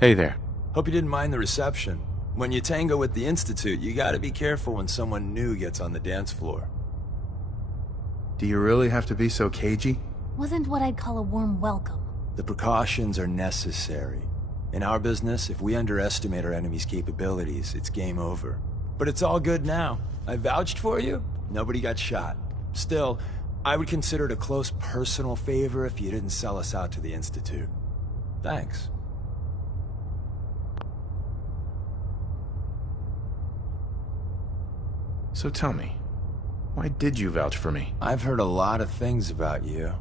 Hey there. Hope you didn't mind the reception. When you tango with the Institute, you gotta be careful when someone new gets on the dance floor. Do you really have to be so cagey? Wasn't what I'd call a warm welcome. The precautions are necessary. In our business, if we underestimate our enemy's capabilities, it's game over. But it's all good now. I vouched for you. Nobody got shot. Still, I would consider it a close personal favor if you didn't sell us out to the Institute. Thanks. So tell me, why did you vouch for me? I've heard a lot of things about you.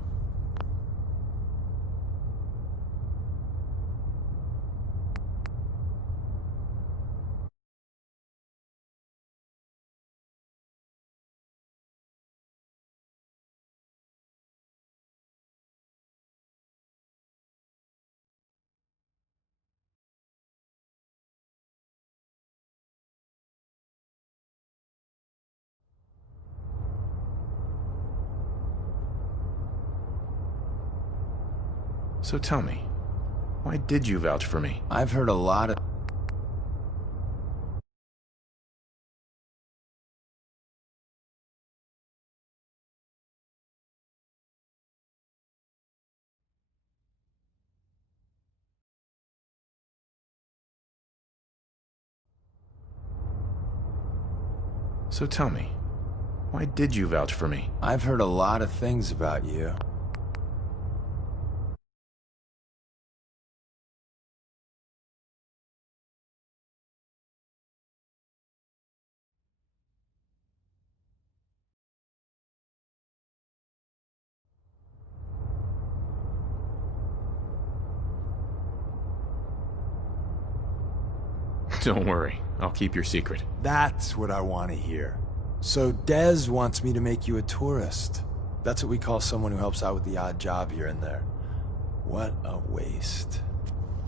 So tell me, why did you vouch for me? I've heard a lot of... So tell me, why did you vouch for me? I've heard a lot of things about you. Don't worry, I'll keep your secret. That's what I want to hear. So Dez wants me to make you a tourist. That's what we call someone who helps out with the odd job here and there. What a waste.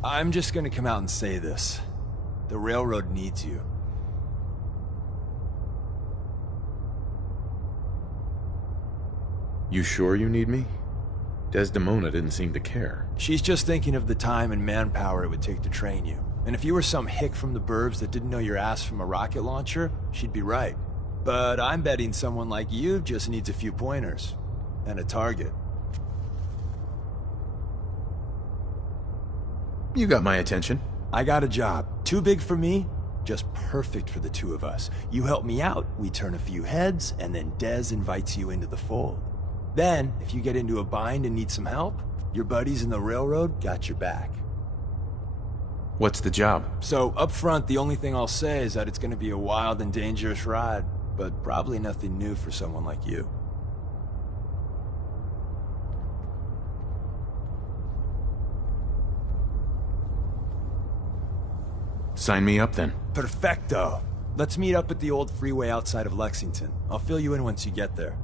I'm just gonna come out and say this. The railroad needs you. You sure you need me? Desdemona didn't seem to care. She's just thinking of the time and manpower it would take to train you. And if you were some hick from the burbs that didn't know your ass from a rocket launcher, she'd be right. But I'm betting someone like you just needs a few pointers. And a target. You got my attention. I got a job. Too big for me, just perfect for the two of us. You help me out, we turn a few heads, and then Dez invites you into the fold. Then, if you get into a bind and need some help, your buddies in the railroad got your back. What's the job? So, up front, the only thing I'll say is that it's gonna be a wild and dangerous ride, but probably nothing new for someone like you. Sign me up then. Perfecto. Let's meet up at the old freeway outside of Lexington. I'll fill you in once you get there.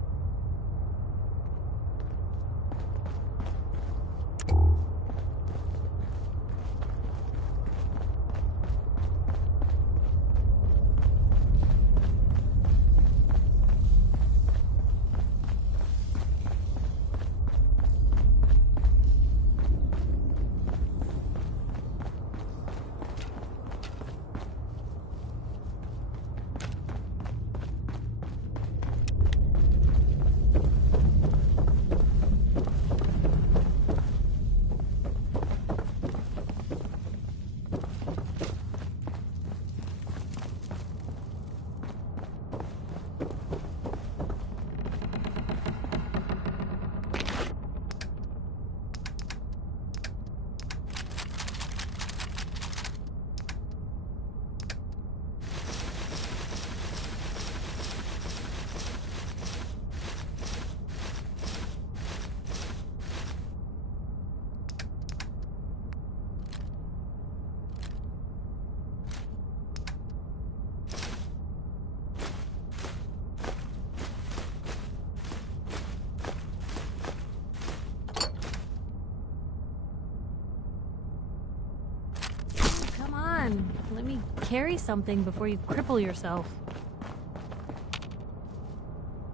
Let me carry something before you cripple yourself.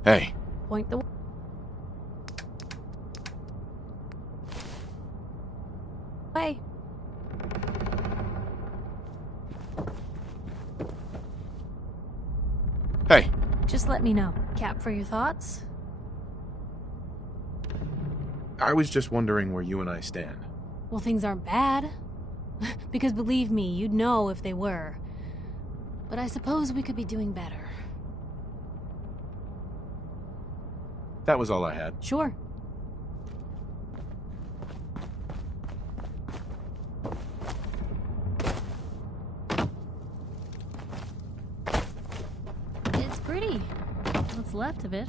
Hey. Point the way. Just let me know. Cap for your thoughts? I was just wondering where you and I stand. Well, things aren't bad. Because believe me, you'd know if they were. But I suppose we could be doing better. That was all I had. Sure. It's pretty. What's left of it.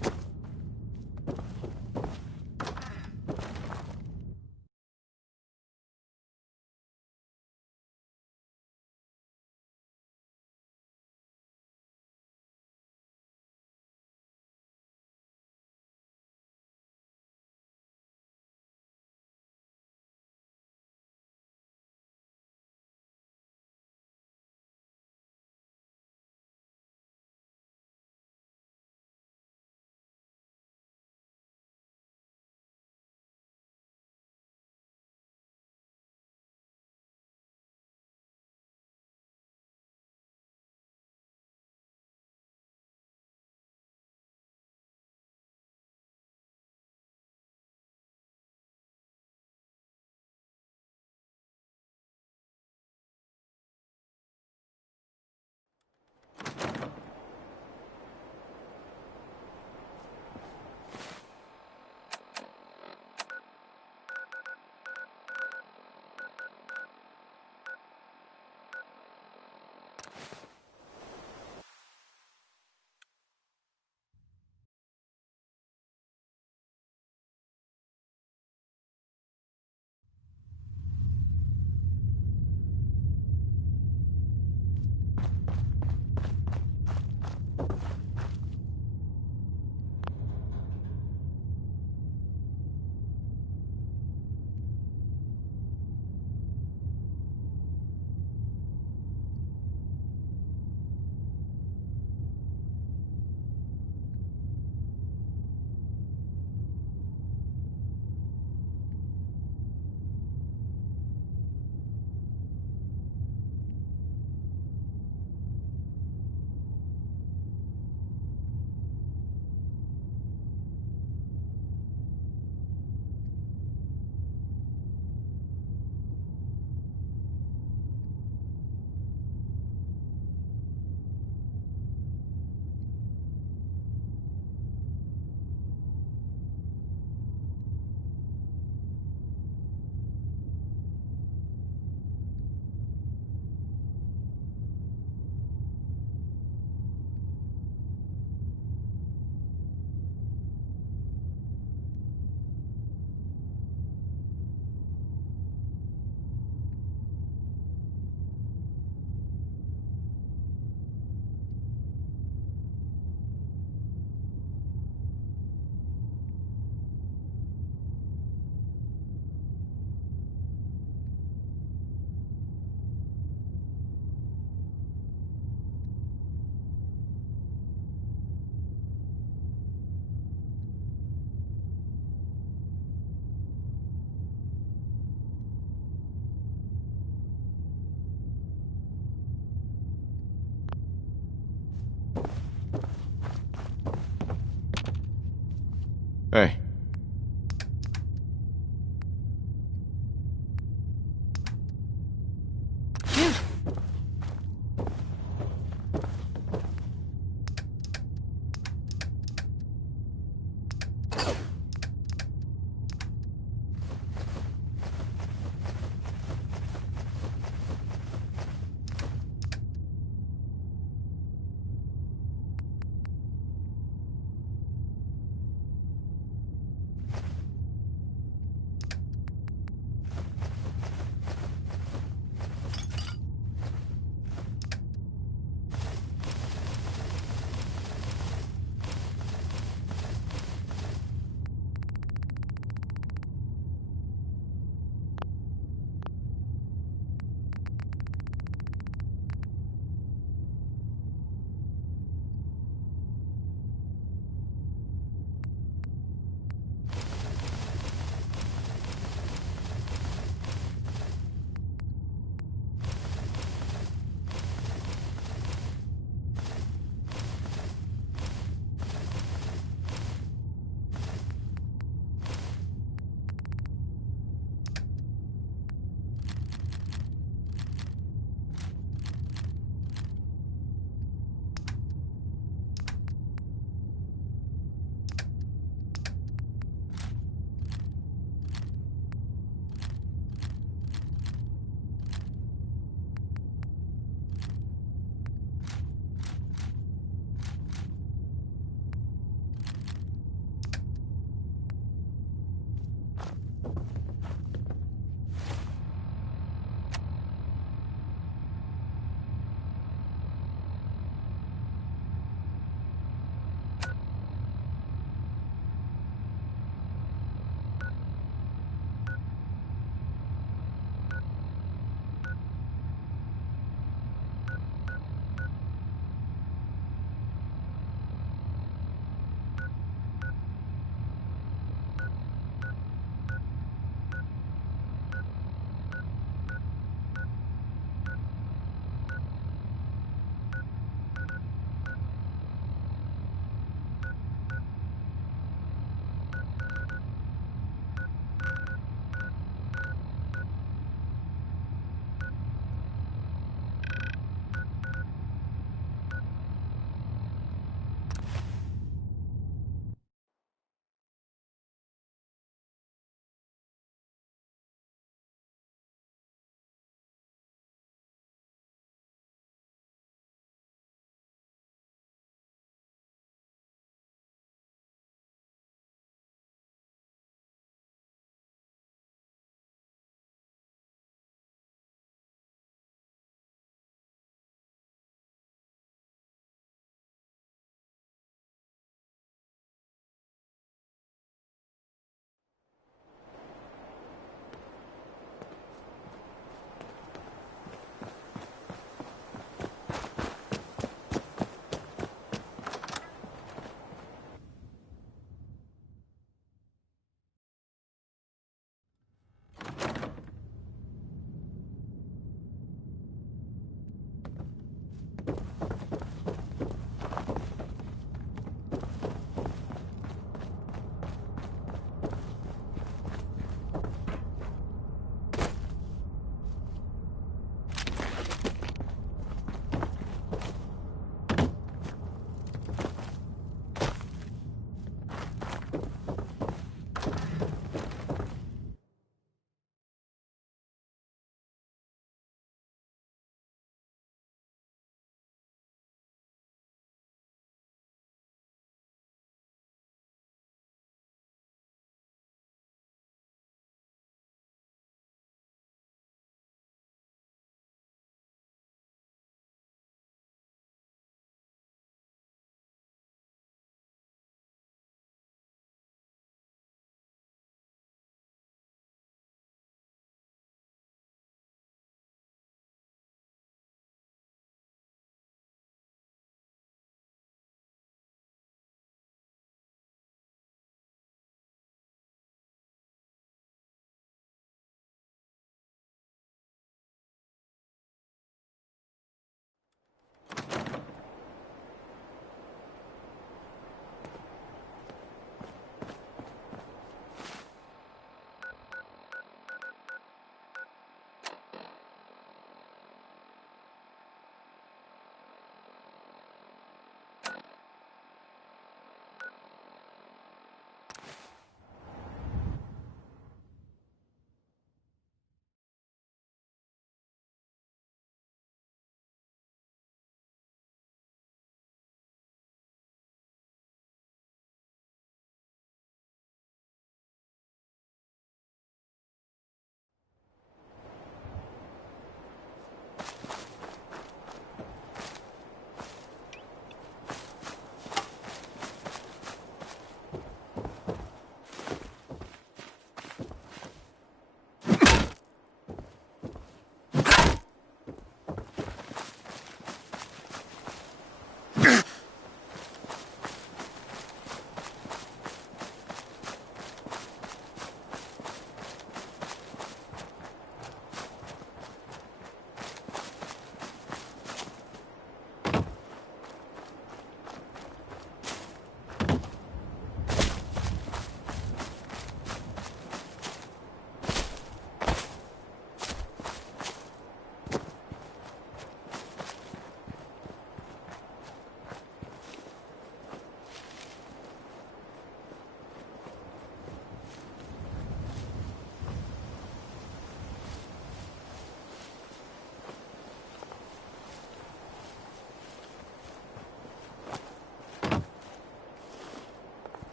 Hey.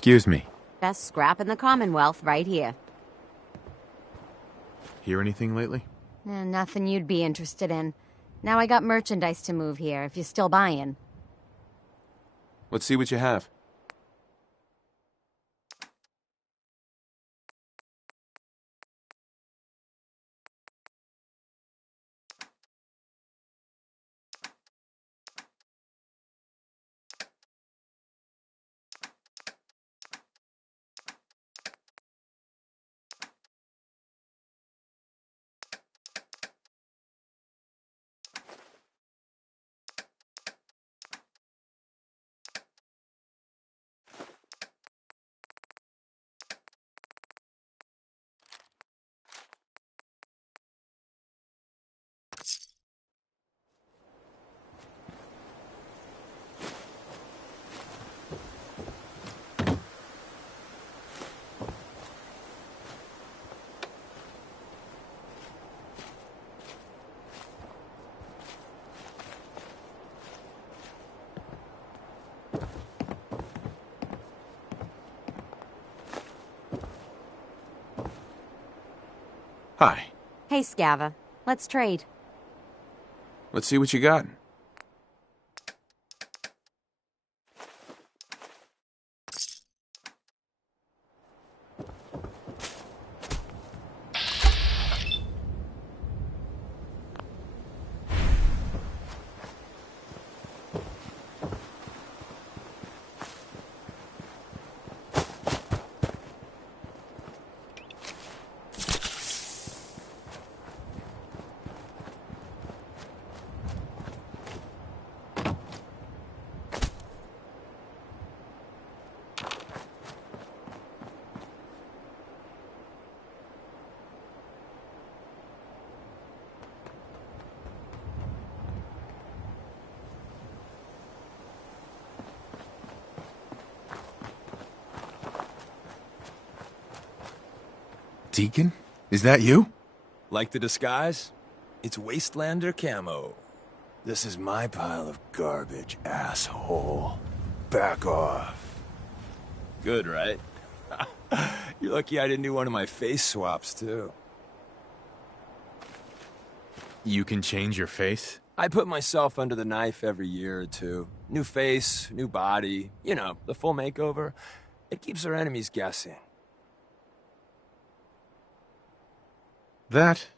Excuse me. Best scrap in the Commonwealth right here. Hear anything lately? Nothing you'd be interested in. Now I got merchandise to move here, if you're still buying. Let's see what you have. Hi. Hey, Scava. Let's trade. Let's see what you got. Deacon? Is that you? Like the disguise? It's Wastelander camo. This is my pile of garbage, asshole. Back off. Good, right? You're lucky I didn't do one of my face swaps, too. You can change your face? I put myself under the knife every year or two. New face, new body, you know, the full makeover. It keeps our enemies guessing. That?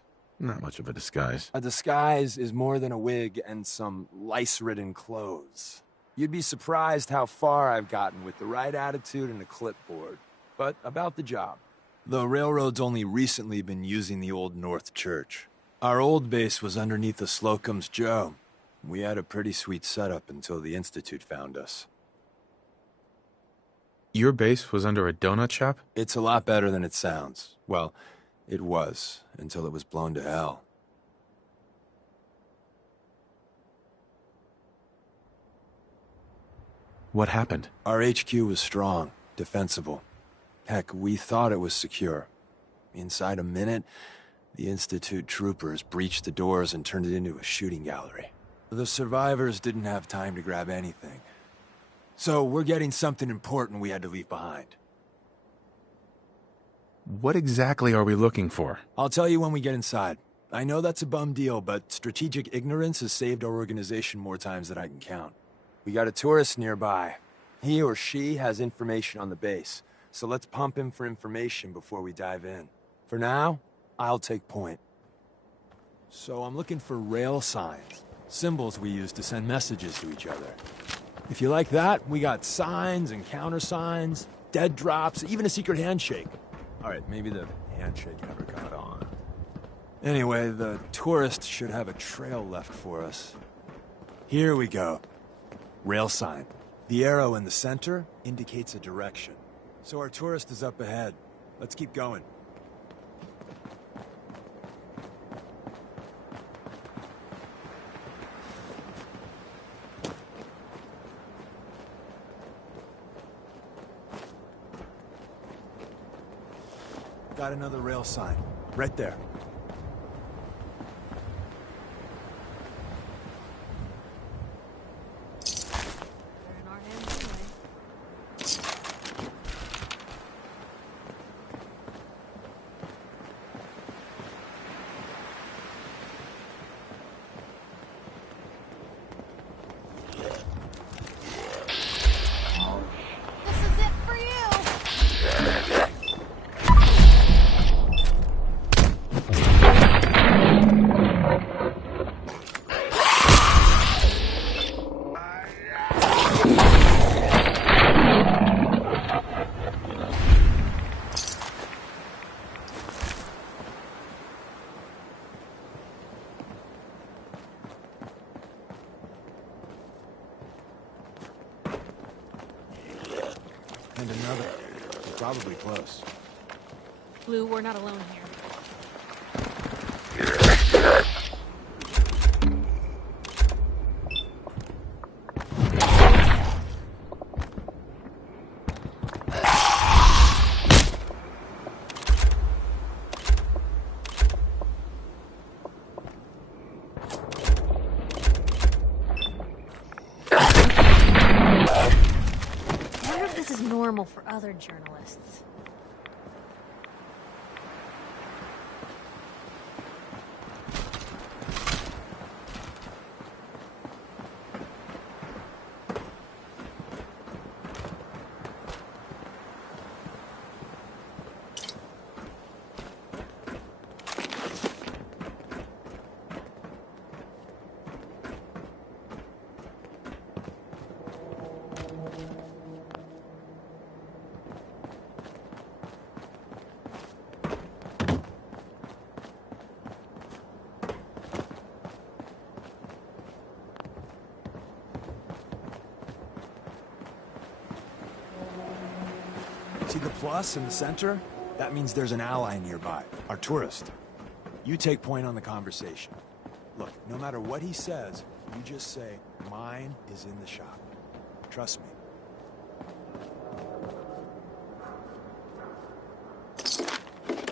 Not much of a disguise. A disguise is more than a wig and some lice-ridden clothes. You'd be surprised how far I've gotten with the right attitude and a clipboard. But about the job. The railroad's only recently been using the Old North Church. Our old base was underneath the Slocum's Joe. We had a pretty sweet setup until the Institute found us. Your base was under a donut shop? It's a lot better than it sounds. Well, it was, until it was blown to hell. What happened? Our HQ was strong, defensible. Heck, we thought it was secure. Inside a minute, the Institute troopers breached the doors and turned it into a shooting gallery. The survivors didn't have time to grab anything. So we're getting something important we had to leave behind. What exactly are we looking for? I'll tell you when we get inside. I know that's a bum deal, but strategic ignorance has saved our organization more times than I can count. We got a tourist nearby. He or she has information on the base, so let's pump him for information before we dive in. For now, I'll take point. So I'm looking for rail signs, symbols we use to send messages to each other. If you like that, we got signs and countersigns, dead drops, even a secret handshake. All right, maybe the handshake never got on. Anyway, the tourist should have a trail left for us. Here we go. Rail sign. The arrow in the center indicates a direction. So our tourist is up ahead. Let's keep going. Got another rail sign. Right there. They're in our hands anyway. And another. You're probably close. Blue, we're not alone here. I wonder if this is normal for other journalists. See the plus in the center? That means there's an ally nearby, our tourist. You take point on the conversation. Look, no matter what he says, you just say, mine is in the shop. Trust me.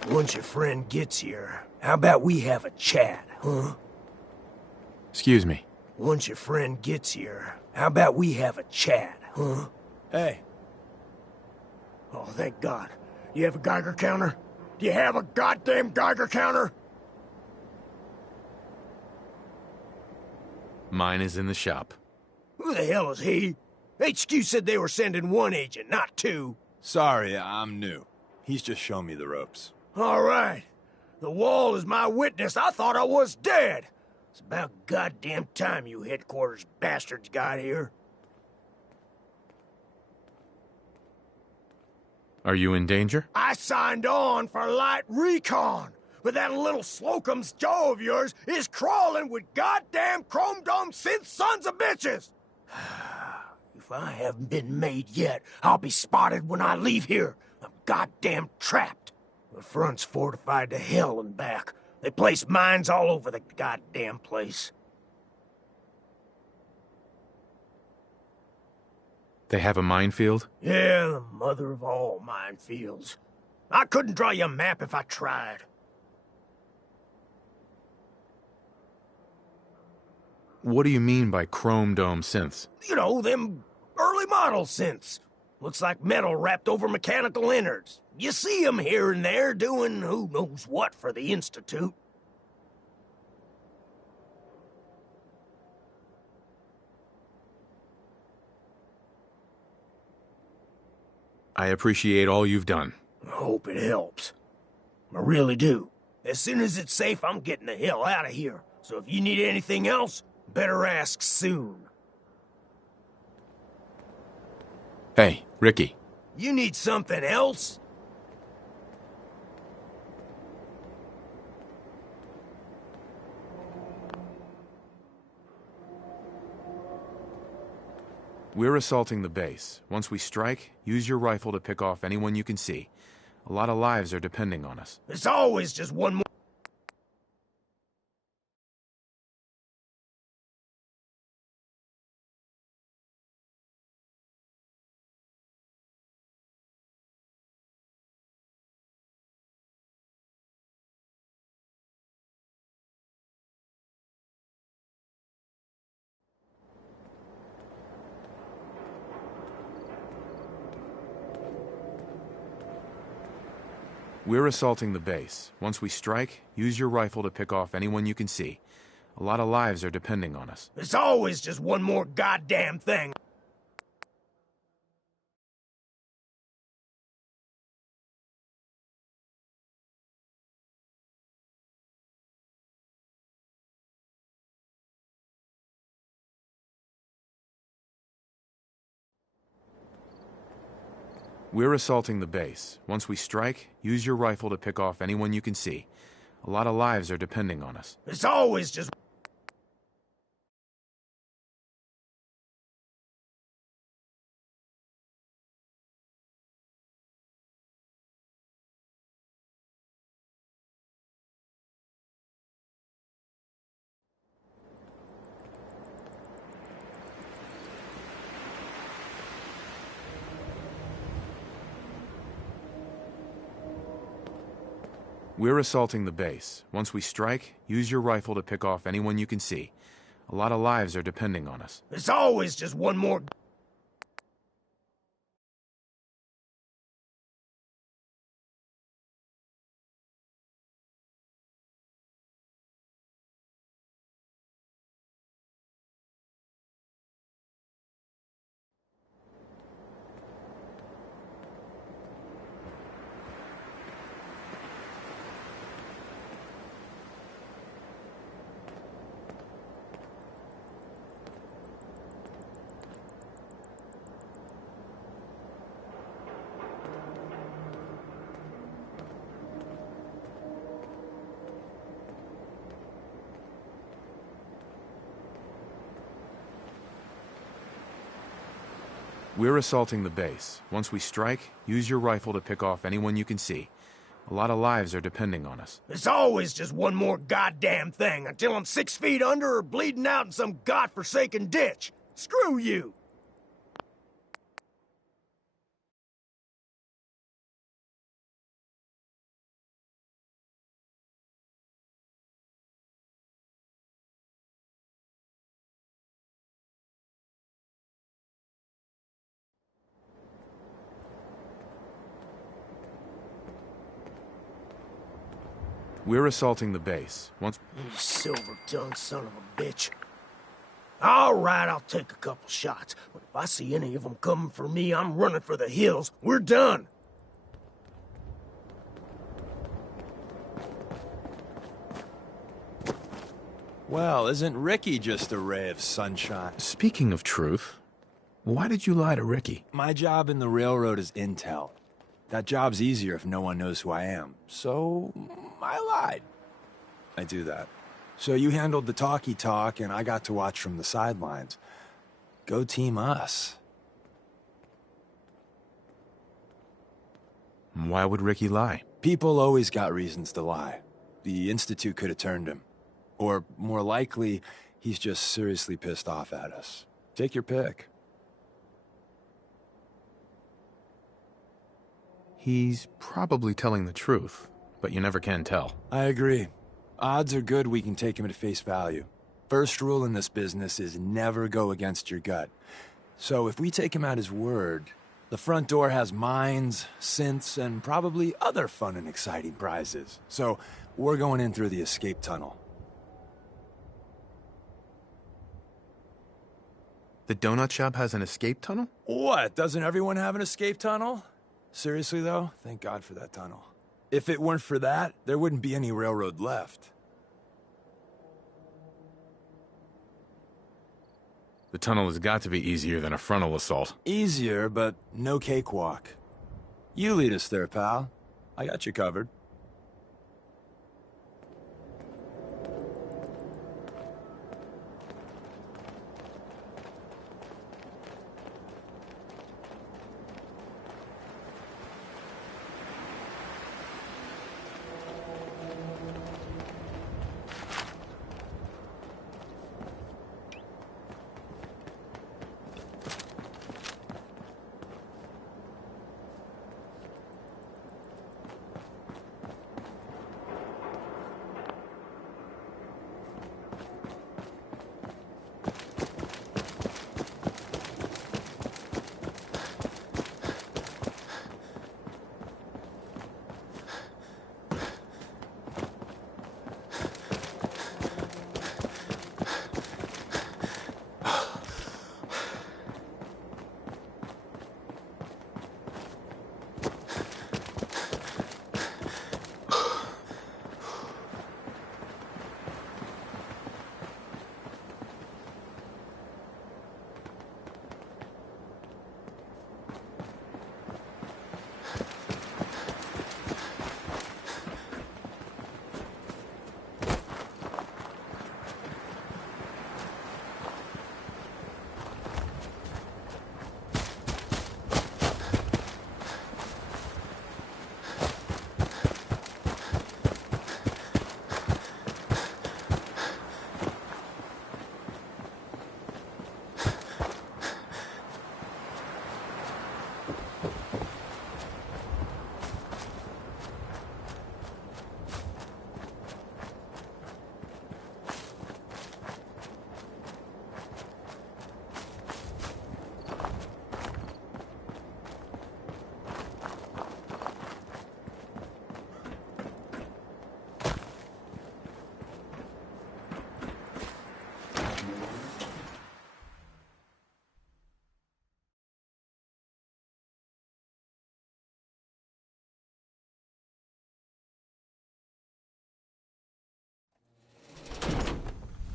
Once your friend gets here, how about we have a chat, huh? Excuse me. Once your friend gets here, how about we have a chat, huh? Hey, Oh, thank God. You have a Geiger counter? Do you have a goddamn Geiger counter? Mine is in the shop. Who the hell is he? HQ said they were sending one agent, not two. sorry, I'm new. He's just shown me the ropes. All right. The wall is my witness. I thought I was dead. It's about goddamn time you headquarters bastards got here. Are you in danger? I signed on for light recon, but that little Slocum's Joe of yours is crawling with goddamn chrome dome synth sons of bitches! If I haven't been made yet, I'll be spotted when I leave here. I'm goddamn trapped. The front's fortified to hell and back. They place mines all over the goddamn place. They have a minefield? Yeah, the mother of all minefields. I couldn't draw you a map if I tried. What do you mean by chrome dome synths? You know, them early model synths. Looks like metal wrapped over mechanical innards. You see them here and there doing who knows what for the Institute. I appreciate all you've done. I hope it helps. I really do. As soon as it's safe, I'm getting the hell out of here. So if you need anything else, better ask soon. Hey, Ricky. You need something else? We're assaulting the base. Once we strike, use your rifle to pick off anyone you can see. A lot of lives are depending on us. There's always just one more. We're assaulting the base. Once we strike, use your rifle to pick off anyone you can see. A lot of lives are depending on us. There's always just one more goddamn thing. We're assaulting the base. Once we strike, use your rifle to pick off anyone you can see. A lot of lives are depending on us. There's always just We're assaulting the base. Once we strike, use your rifle to pick off anyone you can see. A lot of lives are depending on us. There's always just one more... We're assaulting the base. Once we strike, use your rifle to pick off anyone you can see. A lot of lives are depending on us. There's always just one more goddamn thing until I'm 6 feet under or bleeding out in some godforsaken ditch. Screw you! We're assaulting the base. Once... You silver-tongued son of a bitch. All right, I'll take a couple shots, but if I see any of them coming for me, I'm running for the hills. We're done. Well, isn't Ricky just a ray of sunshine? Speaking of truth, why did you lie to Ricky? My job in the railroad is intel. That job's easier if no one knows who I am. So, I lied. I do that. So you handled the talkie talk, and I got to watch from the sidelines. Go team us. Why would Ricky lie? People always got reasons to lie. The Institute could have turned him. Or, more likely, he's just seriously pissed off at us. Take your pick. He's probably telling the truth, but you never can tell. I agree. Odds are good we can take him at face value. First rule in this business is never go against your gut. So if we take him at his word, the front door has mines, synths, and probably other fun and exciting prizes. So we're going in through the escape tunnel. The donut shop has an escape tunnel? What? Doesn't everyone have an escape tunnel? Seriously, though, thank God for that tunnel. If it weren't for that, there wouldn't be any railroad left. The tunnel has got to be easier than a frontal assault. Easier, but no cakewalk. You lead us there, pal. I got you covered.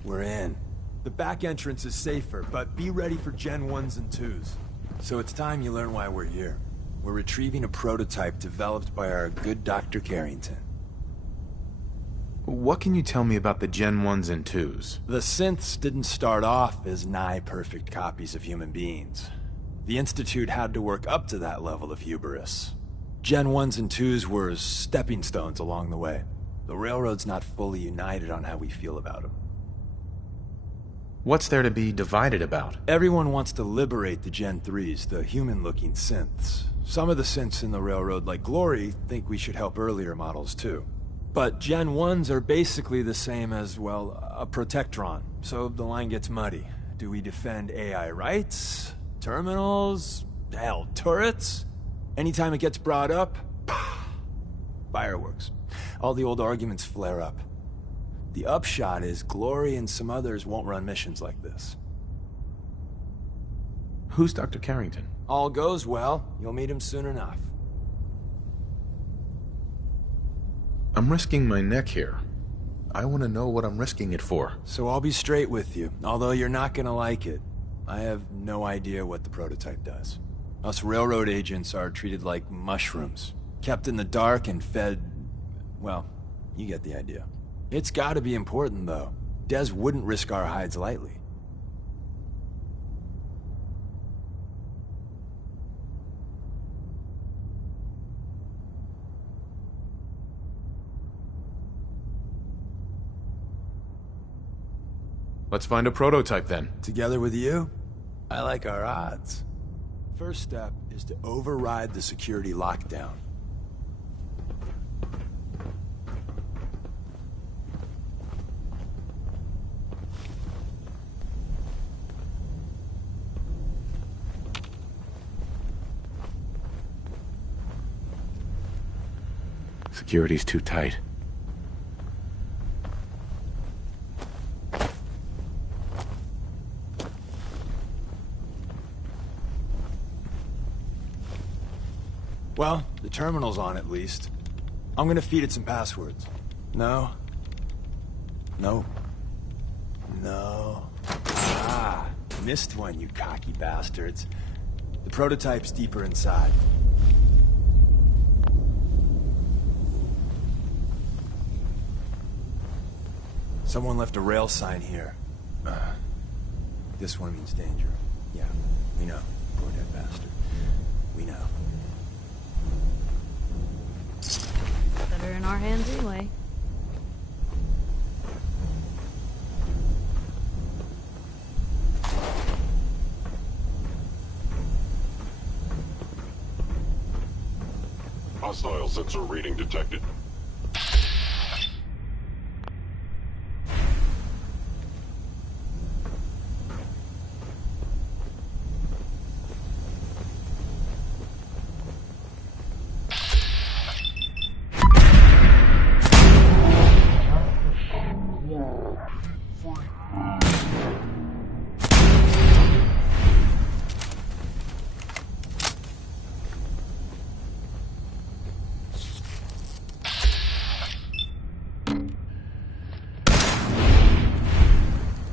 We're in. The back entrance is safer, but be ready for Gen 1s and 2s. So it's time you learn why we're here. We're retrieving a prototype developed by our good Dr. Carrington. What can you tell me about the Gen 1s and 2s? The synths didn't start off as nigh-perfect copies of human beings. The Institute had to work up to that level of hubris. Gen 1s and 2s were stepping stones along the way. The Railroad's not fully united on how we feel about them. What's there to be divided about? Everyone wants to liberate the Gen 3s, the human-looking synths. Some of the synths in the Railroad, like Glory, think we should help earlier models too. But Gen 1s are basically the same as, well, a Protectron. So the line gets muddy. Do we defend AI rights? Terminals? Hell, turrets? Anytime it gets brought up, fireworks. All the old arguments flare up. The upshot is Glory and some others won't run missions like this. Who's Dr. Carrington? All goes well, you'll meet him soon enough. I'm risking my neck here. I want to know what I'm risking it for. So I'll be straight with you, although you're not gonna like it. I have no idea what the prototype does. Us Railroad agents are treated like mushrooms. Kept in the dark and fed... well, you get the idea. It's gotta be important, though. Des wouldn't risk our hides lightly. Let's find a prototype then. Together with you, I like our odds. First step is to override the security lockdown. Security's too tight. Well, the terminal's on at least. I'm gonna feed it some passwords. No. No. No. Ah, missed one, you cocky bastards. The prototype's deeper inside. Someone left a rail sign here. This one means danger. Yeah, we know. Poor dead bastard. We know. Better in our hands anyway. Hostile sensor reading detected.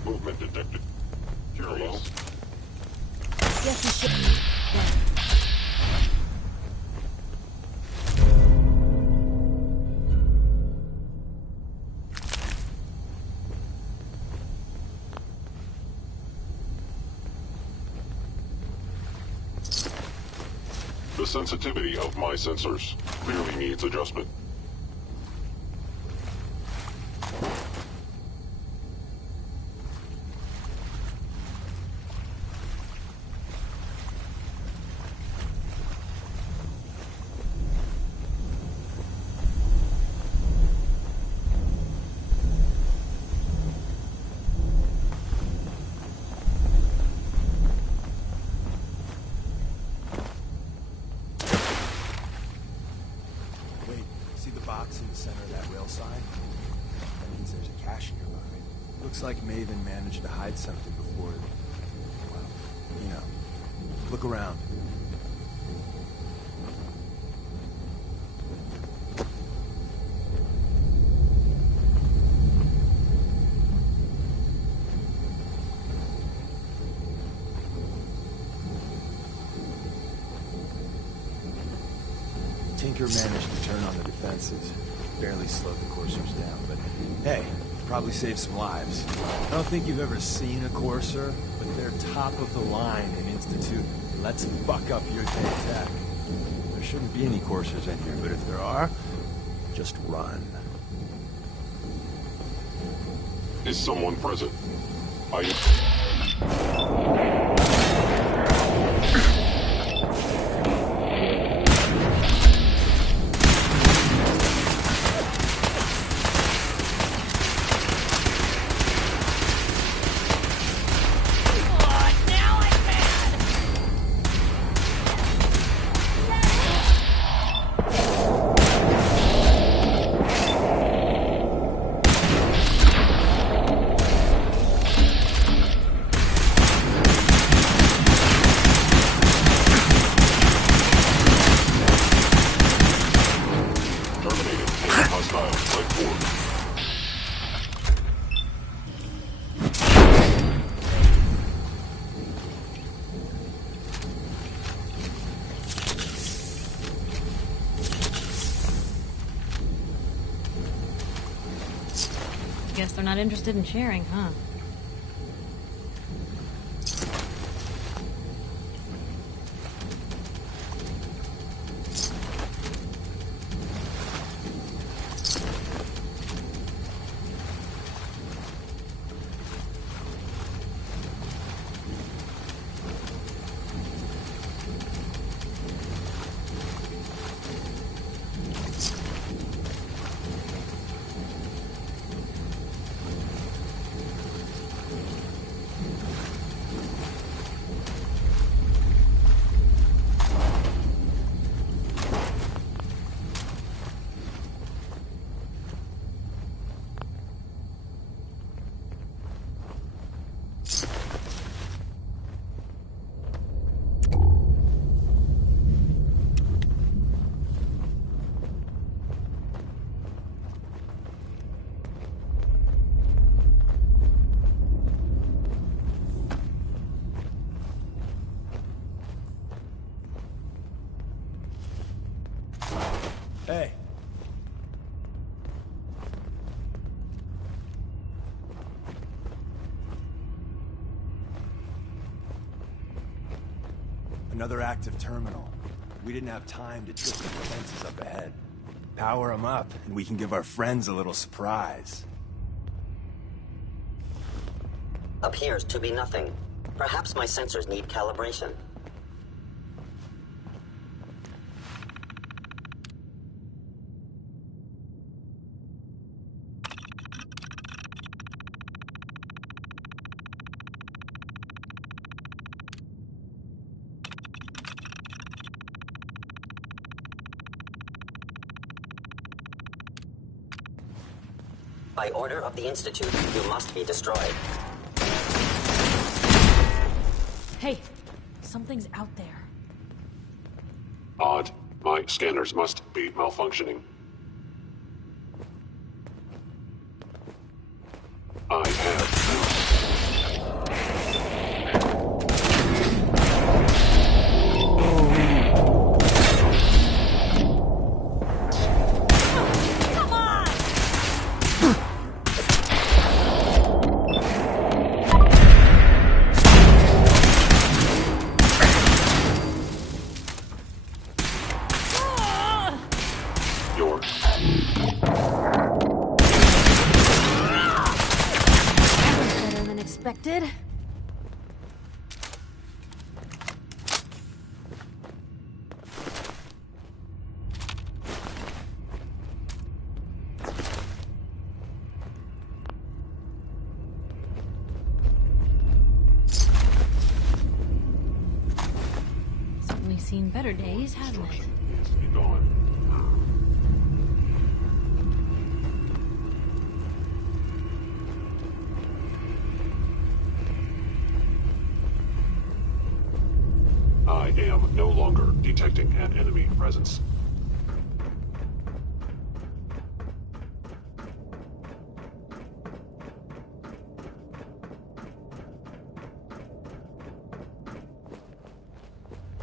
Movement detected. Curious. Yes, we should. The sensitivity of my sensors clearly needs adjustment. Wait, see the box in the center of that rail sign? That means there's a cache nearby. Looks like Maven managed to hide something before... well, you know. Look around. Tinker managed to turn on the defenses. Barely slowed the coursers down, but hey, probably saved some lives. I don't think you've ever seen a courser, but they're top of the line in Institute. Let's fuck up your day tech. There shouldn't be any coursers in here, but if there are, just run. Is someone present? Guess they're not interested in sharing, huh? Hey. Another active terminal. We didn't have time to trick the defenses up ahead. Power them up, and we can give our friends a little surprise. Appears to be nothing. Perhaps my sensors need calibration. By order of the Institute, you must be destroyed. Hey, something's out there. Odd. My scanners must be malfunctioning. I have... Better than expected. Certainly seen better days, hasn't it? I am no longer detecting an enemy presence.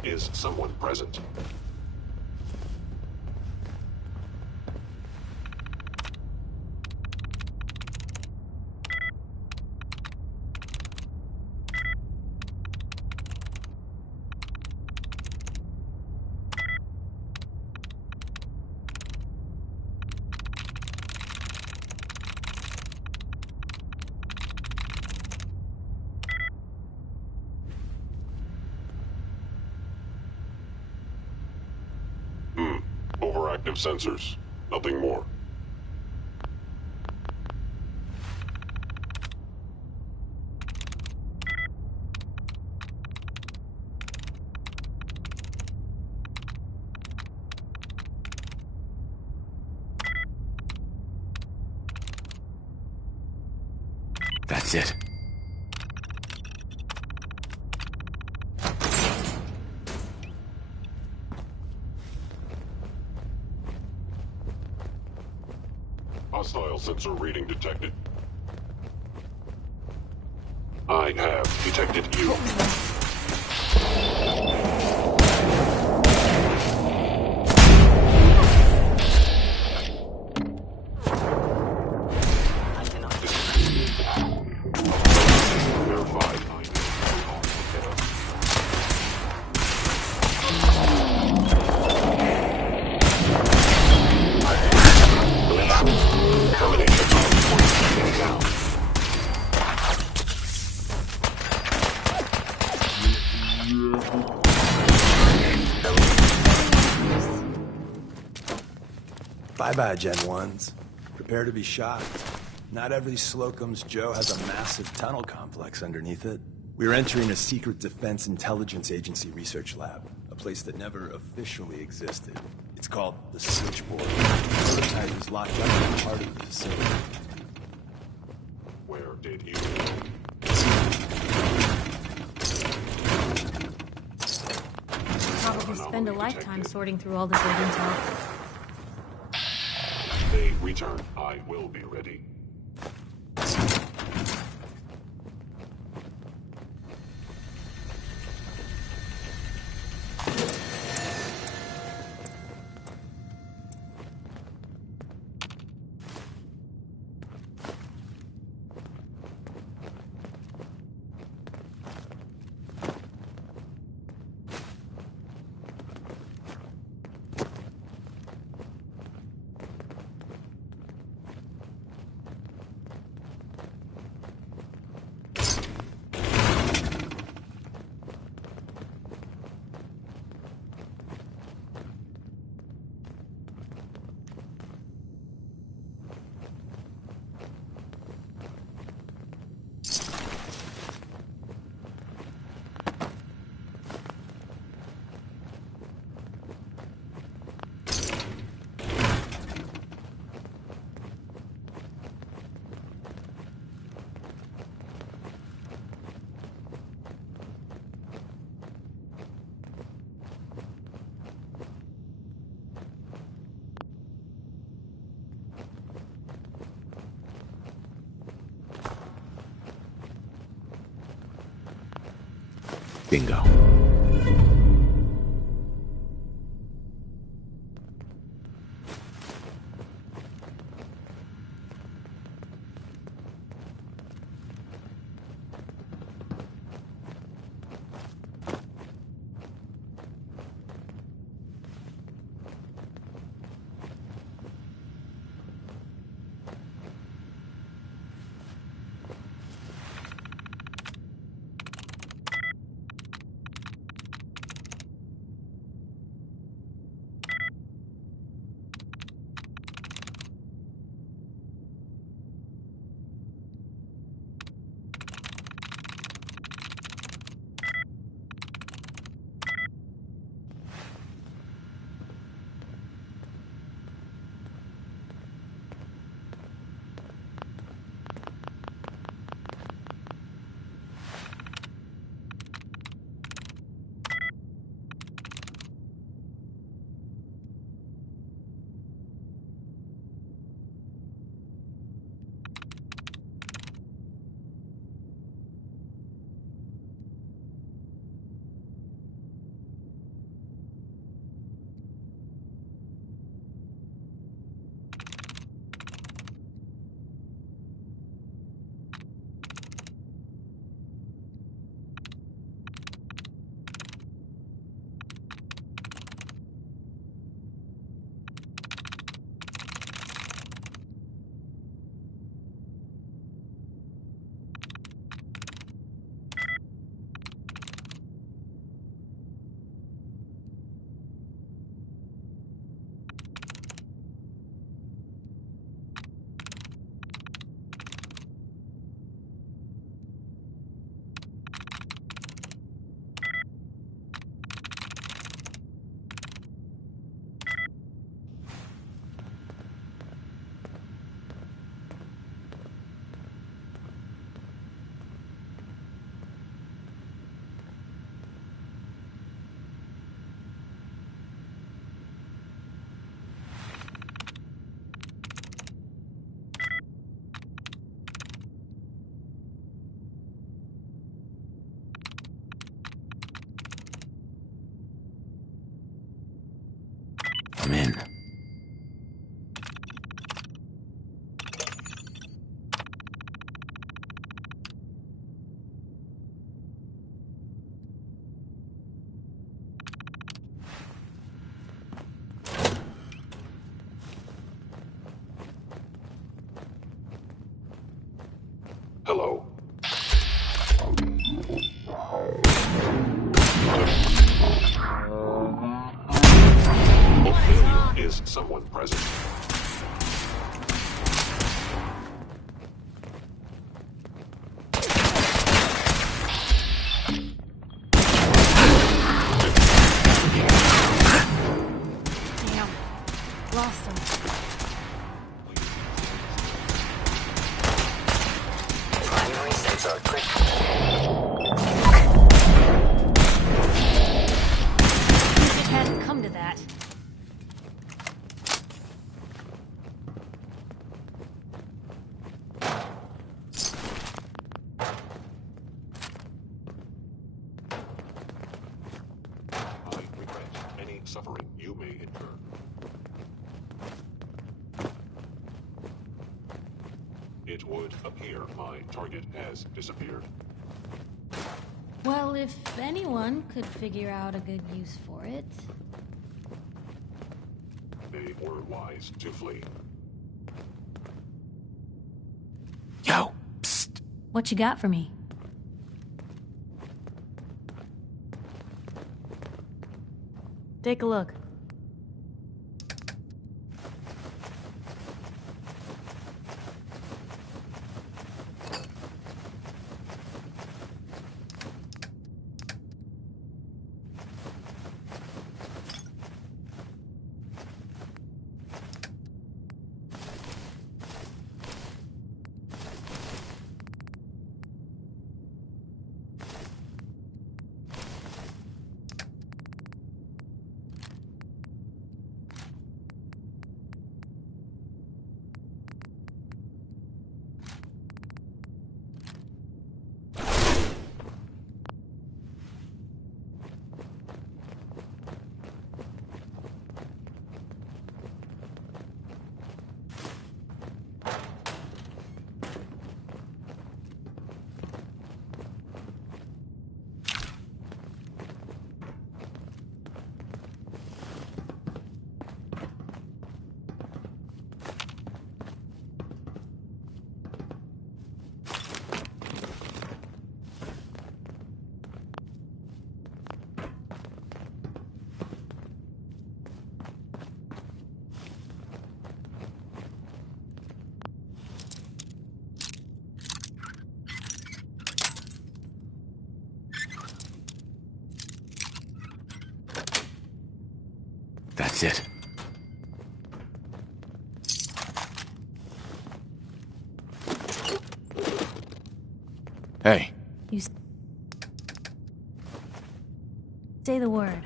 Is someone present? active sensors. Nothing more. That's it. Hostile sensor reading detected. I have detected you. I cannot. Verified. Termination down. Bye-bye, Gen 1s. Prepare to be shocked. Not every Slocum's Joe has a massive tunnel complex underneath it. We're entering a secret Defense Intelligence Agency research lab, a place that never officially existed. It's called the Switchboard. The prototype is locked up in part of the facility. Where did you Probably spend a lifetime sorting through all this old intel. They return. I will be ready. Bingo. I'm in. Hello. Hopefully, is someone present? Damn. Lost him. Primary sensor critical. It hadn't come to that. I regret any suffering you may incur. It would appear my target has disappeared. Well, if anyone could figure out a good use for it. They were wise to flee. Yo, psst. What you got for me? Take a look. That's it. Hey, You say the word.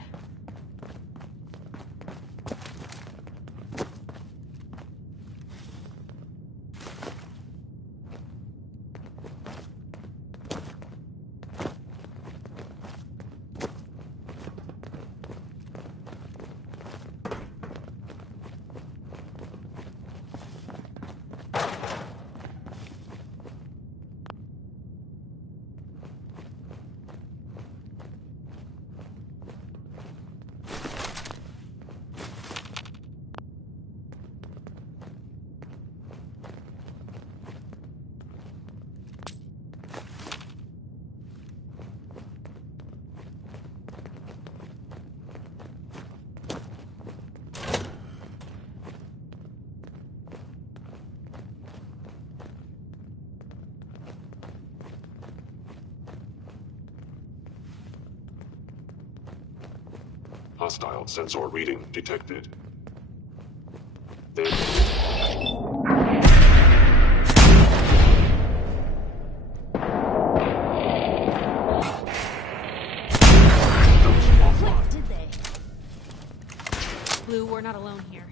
Hostile sensor reading detected. They Click, did they? Blue, we're not alone here.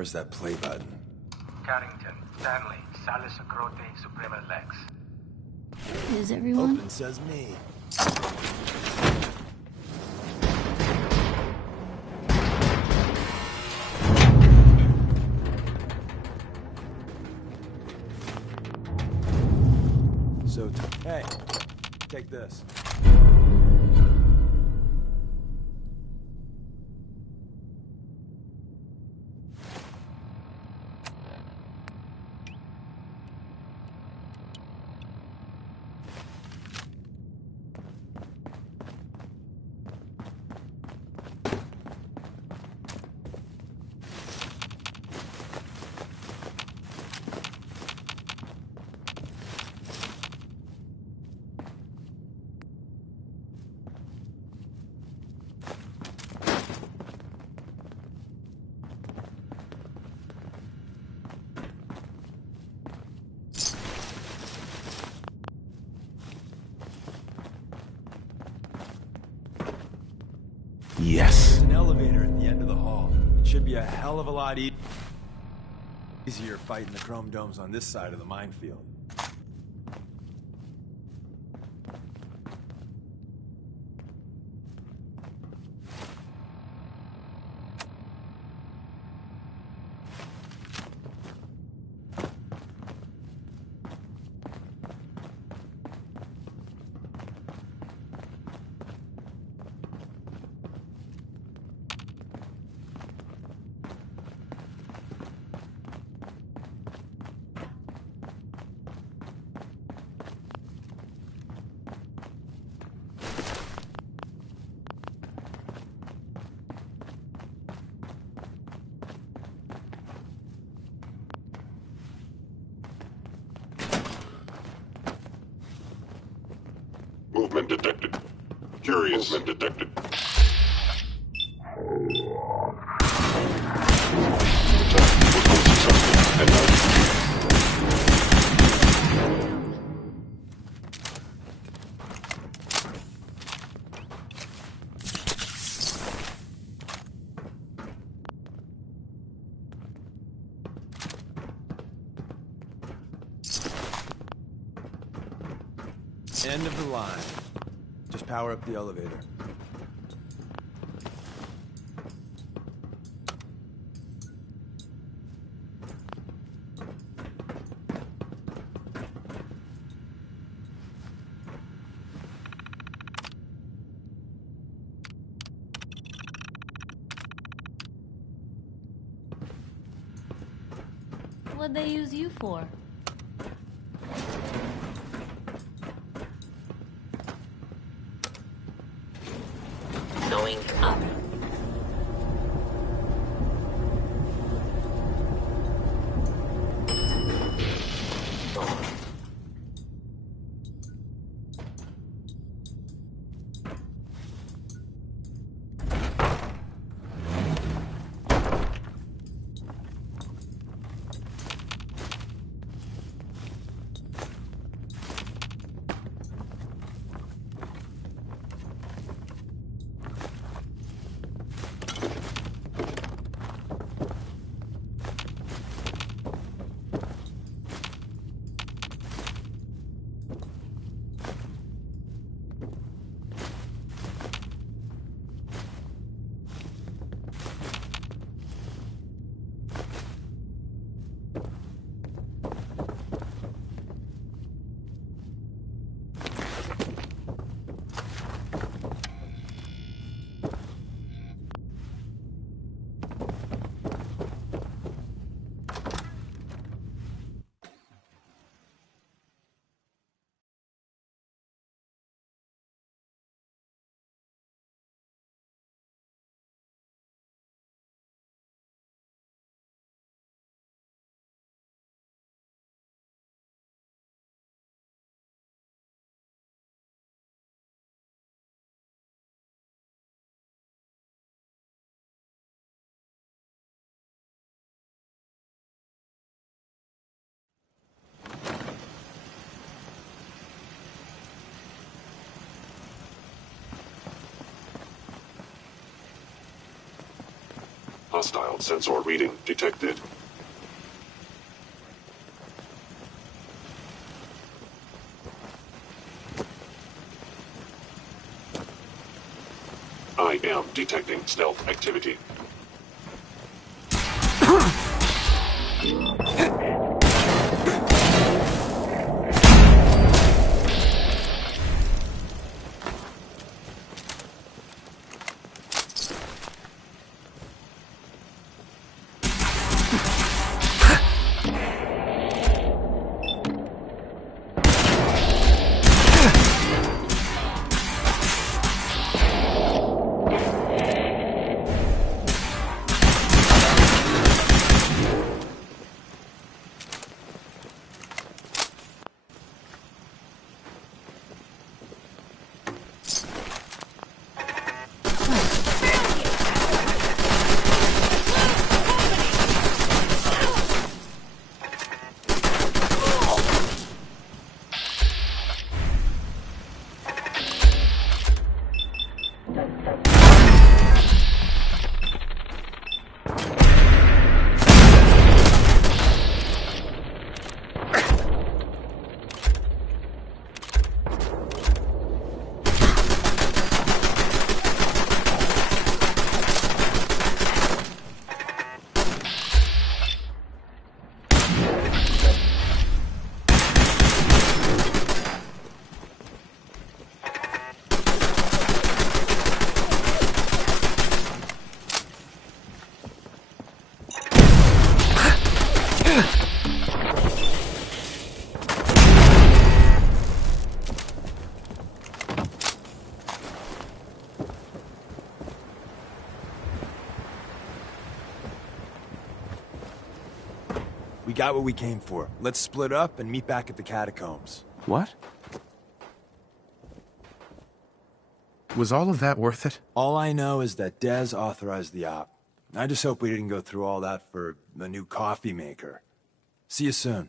Where's that play button? Carrington, Stanley, Salis Grote, Suprema Lex. Is everyone? Open says me. So, hey, take this. Yes. There's an elevator at the end of the hall. It should be a hell of a lot easier fighting the chrome domes on this side of the minefield. Movement detected. Curious movement detected. End of the line. Just power up the elevator. What'd they use you for? Going up. Hostile sensor reading detected. I am detecting stealth activity. We got what we came for. Let's split up and meet back at the catacombs. What? Was all of that worth it? All I know is that Dez authorized the op. I just hope we didn't go through all that for a new coffee maker. See you soon.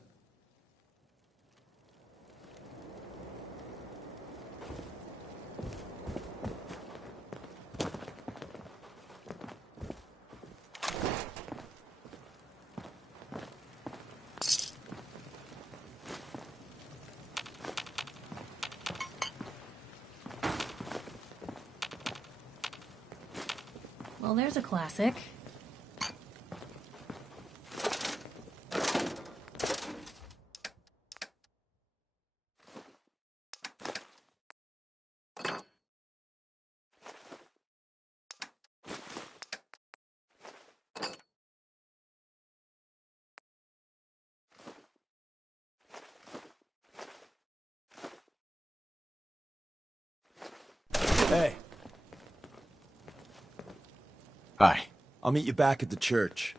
Well, there's a classic. Hey, Hi. I'll meet you back at the church.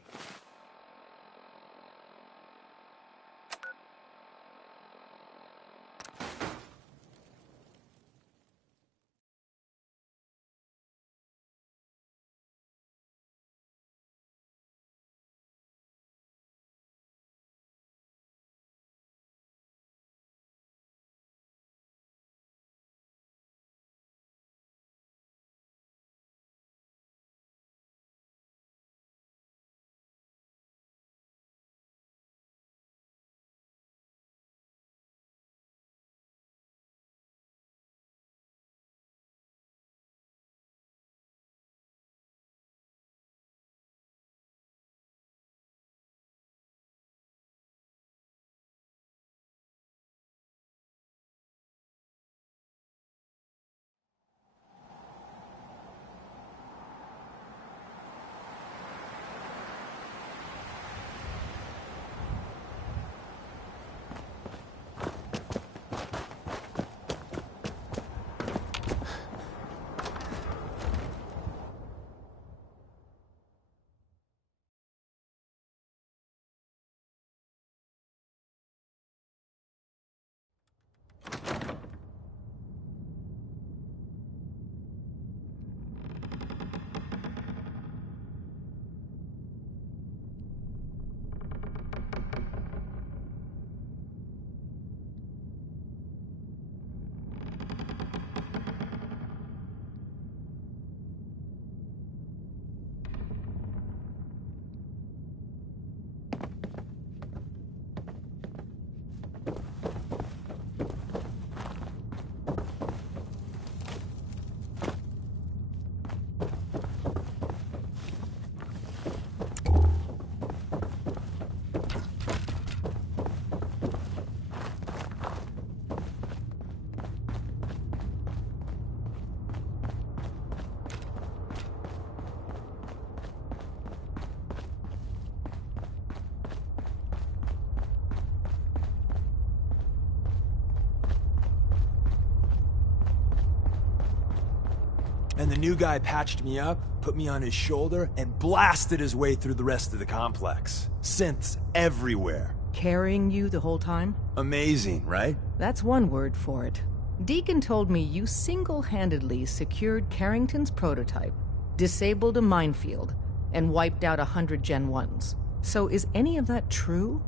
And the new guy patched me up, put me on his shoulder, and blasted his way through the rest of the complex. Synths everywhere. Carrying you the whole time? Amazing, right? That's one word for it. Deacon told me you single-handedly secured Carrington's prototype, disabled a minefield, and wiped out 100 Gen 1s. So is any of that true?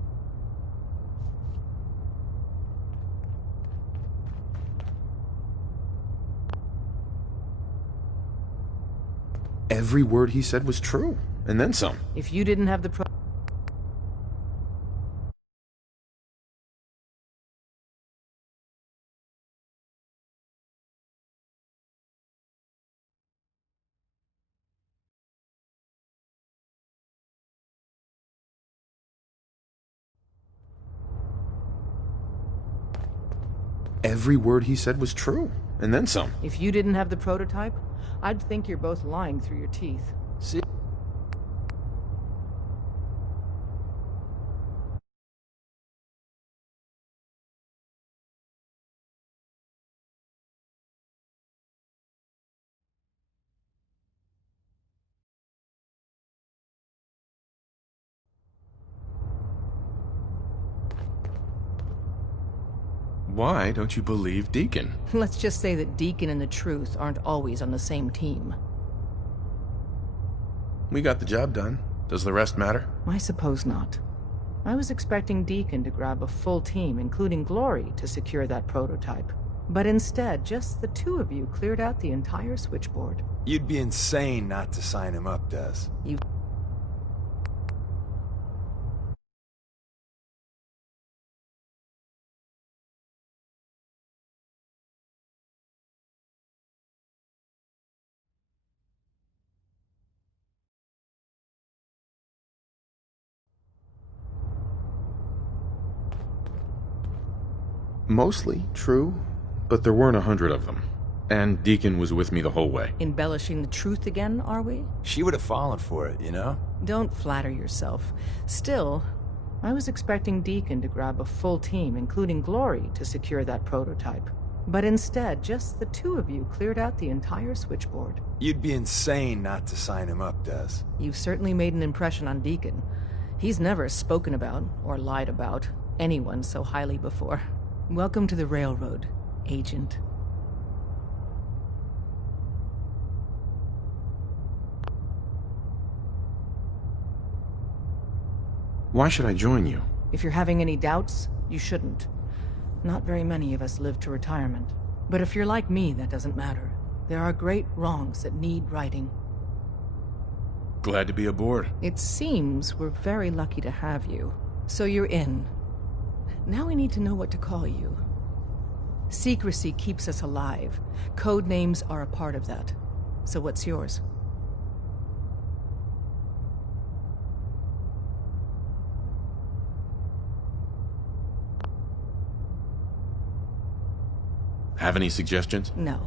Every word he said was true, and then some. If you didn't have the Every word he said was true, and then some. If you didn't have the prototype, I'd think you're both lying through your teeth. See? Why don't you believe Deacon? Let's just say that Deacon and the Truth aren't always on the same team. We got the job done. Does the rest matter? I suppose not. I was expecting Deacon to grab a full team, including Glory, to secure that prototype. But instead, just the two of you cleared out the entire switchboard. You'd be insane not to sign him up, Des. You... Mostly true, but there weren't 100 of them. And Deacon was with me the whole way. Embellishing the truth again, are we? She would have fallen for it, you know? Don't flatter yourself. Still, I was expecting Deacon to grab a full team, including Glory, to secure that prototype. But instead, just the two of you cleared out the entire switchboard. You'd be insane not to sign him up, Des. You've certainly made an impression on Deacon. He's never spoken about, or lied about, anyone so highly before. Welcome to the Railroad, Agent. Why should I join you? If you're having any doubts, you shouldn't. Not very many of us live to retirement. But if you're like me, that doesn't matter. There are great wrongs that need righting. Glad to be aboard. It seems we're very lucky to have you. So you're in. Now we need to know what to call you. Secrecy keeps us alive. Code names are a part of that. So what's yours? Have any suggestions? No.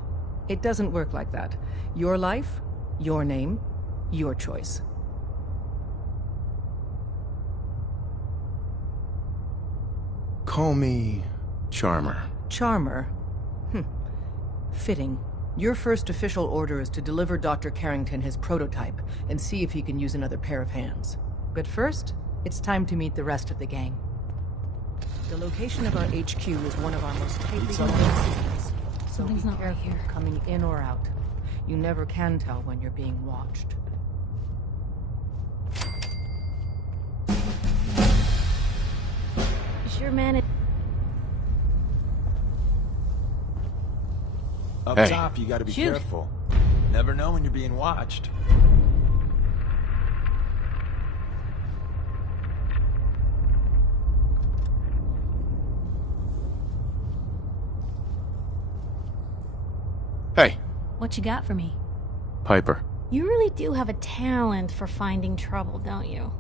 It doesn't work like that. Your life, your name, your choice. Call me Charmer. Charmer? Fitting. Your first official order is to deliver Dr. Carrington his prototype and see if he can use another pair of hands. But first, it's time to meet the rest of the gang. The location of our HQ is one of our most tightly guarded secrets, so be Something's not right careful here. coming in or out. You never can tell when you're being watched. You sure managed. Up Hey. top, you gotta be Shoot. careful. Never know when you're being watched. Hey, What you got for me? Piper. You really do have a talent for finding trouble, don't you?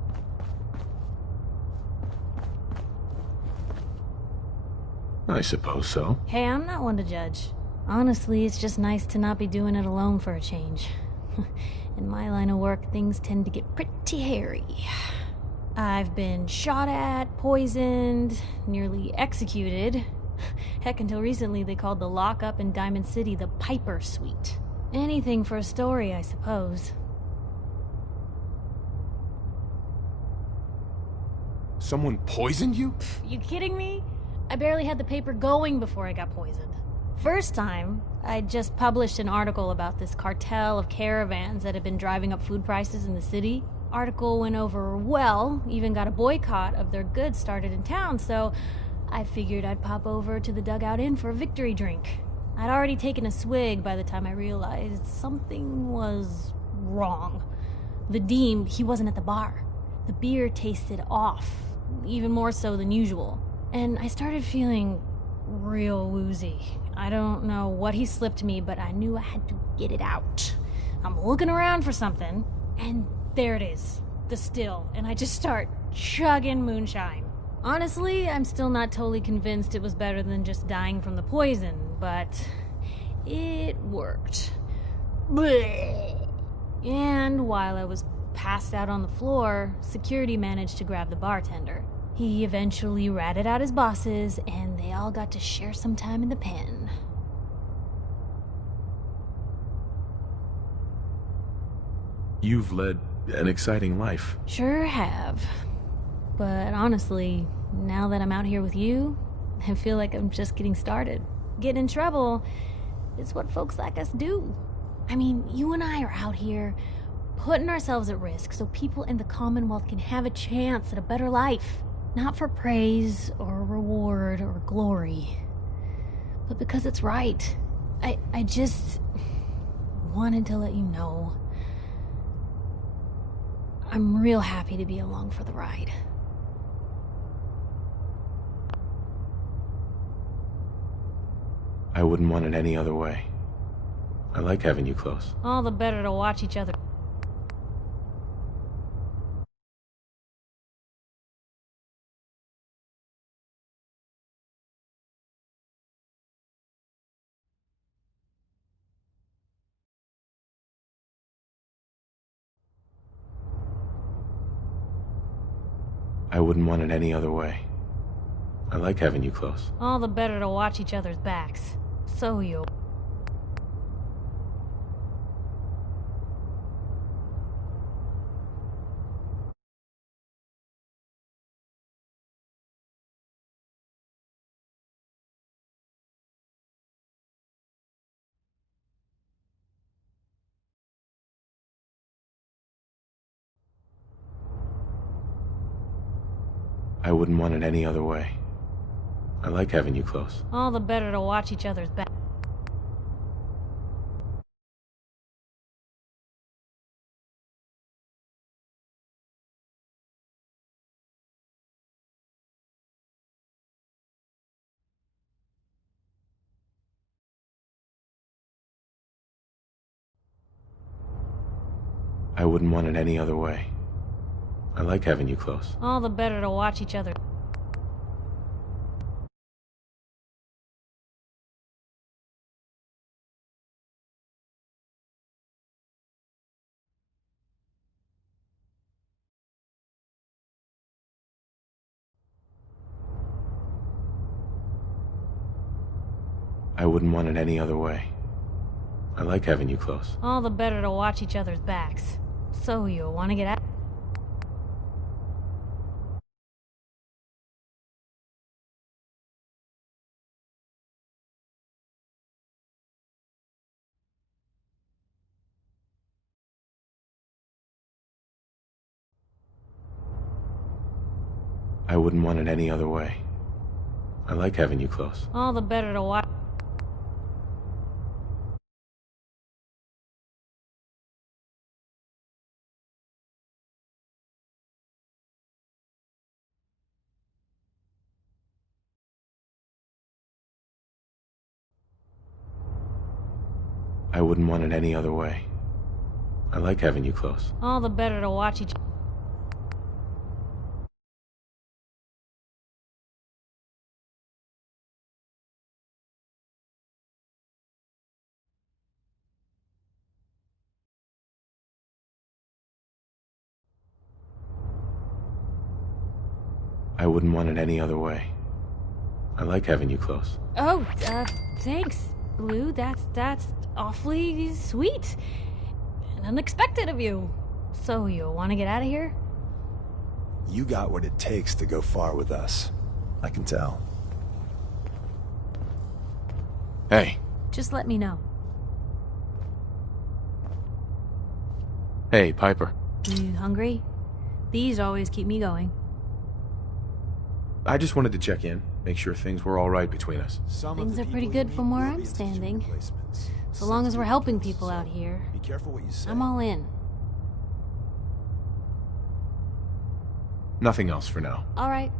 I suppose so. Hey, I'm not one to judge. Honestly, it's just nice to not be doing it alone for a change. In my line of work, things tend to get pretty hairy. I've been shot at, poisoned, nearly executed. Heck, until recently they called the lockup in Diamond City the Piper Suite. Anything for a story, I suppose. Someone poisoned you? You kidding me? I barely had the paper going before I got poisoned. First time, I just published an article about this cartel of caravans that had been driving up food prices in the city. Article went over well, even got a boycott of their goods started in town, so I figured I'd pop over to the Dugout Inn for a victory drink. I'd already taken a swig by the time I realized something was wrong. Vadim, he wasn't at the bar. The beer tasted off, even more so than usual. And I started feeling real woozy. I don't know what he slipped me, but I knew I had to get it out. I'm looking around for something, and there it is, the still, and I just start chugging moonshine. Honestly, I'm still not totally convinced it was better than just dying from the poison, but it worked. Blech. And while I was passed out on the floor, security managed to grab the bartender. He eventually ratted out his bosses, and they all got to share some time in the pen. You've led an exciting life. Sure have. But honestly, now that I'm out here with you, I feel like I'm just getting started. Getting in trouble is what folks like us do. I mean, you and I are out here putting ourselves at risk so people in the Commonwealth can have a chance at a better life. Not for praise or reward or glory, but because it's right. I just wanted to let you know I'm real happy to be along for the ride. I wouldn't want it any other way. I like having you close. All the better to watch each other. I wouldn't want it any other way. I like having you close. All the better to watch each other's backs. So you. I wouldn't want it any other way. I like having you close. All the better to watch each other's backs. I wouldn't want it any other way. I like having you close. All the better to watch each other. I wouldn't want it any other way. I like having you close. All the better to watch each other's backs. So you want to get out? I wouldn't want it any other way. I like having you close. All the better to watch. I wouldn't want it any other way. I like having you close. All the better to watch each. I wouldn't want it any other way. I like having you close. Oh, thanks. Blue, that's awfully sweet. And unexpected of you. So, you want to get out of here? You got what it takes to go far with us. I can tell. Hey. Just let me know. Hey, Piper. You hungry? These always keep me going. I just wanted to check in, make sure things were all right between us. Things are pretty good from where I'm standing. So long as we're helping people out here. Be careful what you say. I'm all in. Nothing else for now. All right.